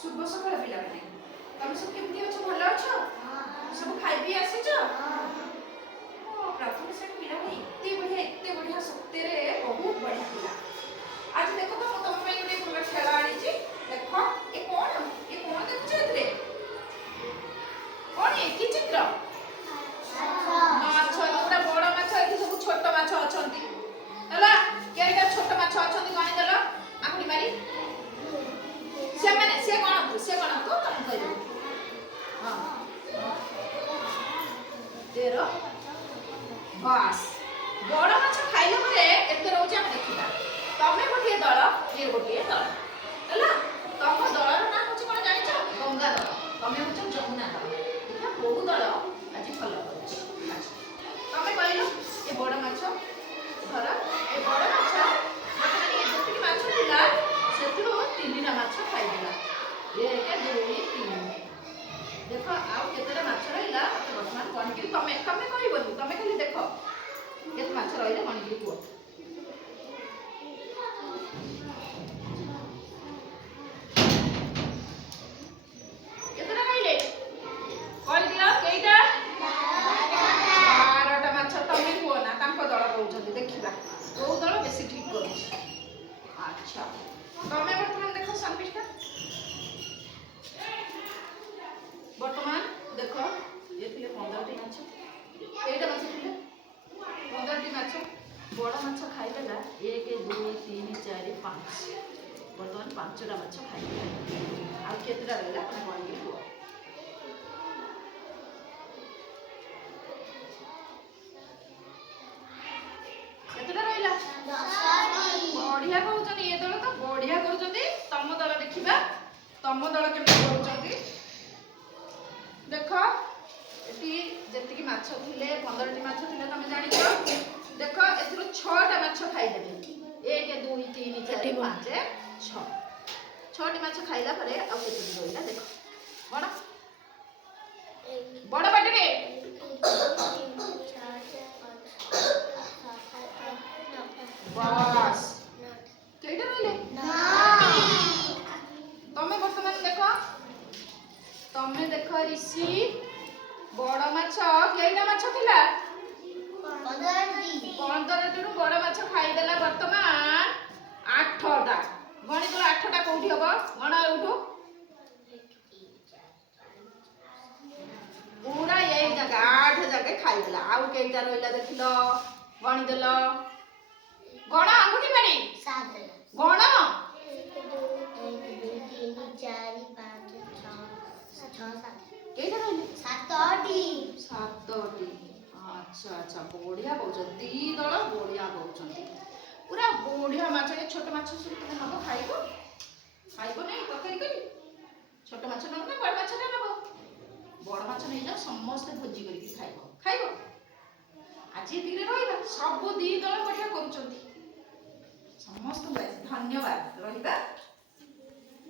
शुभ सकाळ पिलाମାନେ तमे सब केमती अछ भलो अछ सब खाइ पी आसीच प्रथम से पिलाମାନେ एते बढ़िया सत्य रे बहुत बढ़िया पिला आज देखो तो तुम पे गोटे भल खेल आनी देखो ये कौन देखुछ एतरे कौन ये की चित्र माछ गोटा बड़ माछ एथि सब छोट माछ अछंती हला केटा छोट माछ अछंती गଣି देलो आंगुली मारी से कौन तो तम कहियो हां तेरो बस बड़ माछ खाइले परे एते रहउछ हम देखिबा तमे गोटे दल ये गोटे दल हला तम दलर नाम होछ कोन जानिछ गंगा दल तमे होछ जमुना दल देखा बहु दल आज फॉलो करछ तमे कहिलो ए बड़ माछ धर ए बड़ माछ मतलब ये जति माछ थिला सेतरो तीनटा माछ खाइदिला एक दुई तीन देखो आउ केतेटा माछ रहिला मते वर्तमान कोन कि तमे कहिबोनी तमे खाली देखो केते माछ रहिले कोन कि को केतेटा रहिले कहि दियो केइटा 12टा माछ तमे को ना तांको दଳ कहउछथि देखिबा को दଳ बेसी ठीक करूछ अच्छा तमे वर्तमान देखो संपिष्टा वर्तमान देखो ये थिले 15टी माछ एटा माछ थिले 15टी माछ बड़ माछ खाइदेला 1 2 3 4 5 वर्तमान 5टा माछ खाइदेला आ केतरा रहला आपण कोन को केतरा रहला 10टी बढ़िया कहउछनी ए दल तो बढ़िया करूछनी तम दल देखिबा तम दल केमि करूछनी देखो एटी जेतिकी माछ थिले 15टी माछ थिले तमे जानि छ देखो एथरो 6टा माछ खाइ देबे 1 2 3 4 5 6 6टी माछ खाइला परे आ केते रहइला देखो बड़ बाटे रे बस केइटा रहले तमे वर्तमान देखो तमे देखो ऋषि बड़ माछ केइटा माछ थिला 15टी रु बड़ माछ खाइ देला वर्तमान 8टा गणी तो 8टा कोठी हबो गण उठो पूरा यही जगह 8 जगह खाइ देला आउ केइटा रहइला देखिलो गणी देलो गण अंगुठी मारी 7 गण 1 2 3 4 5 6 7 केइटा रहइले 7टी अच्छा बढ़िया कहउछ दी दल बढ़िया कहउछंती पूरा बढ़िया माछ ए छोट माछ सब तमे नबो खाइबो नै तकरी करी छोट माछ नबो ना बड़ माछ ना नबो बड़ माछ नै जा समस्त भोजी करी खाइबो आज धीरे रहिबा सब दी दल बढ़िया करूछंती समस्त धन्यवाद रहिबा।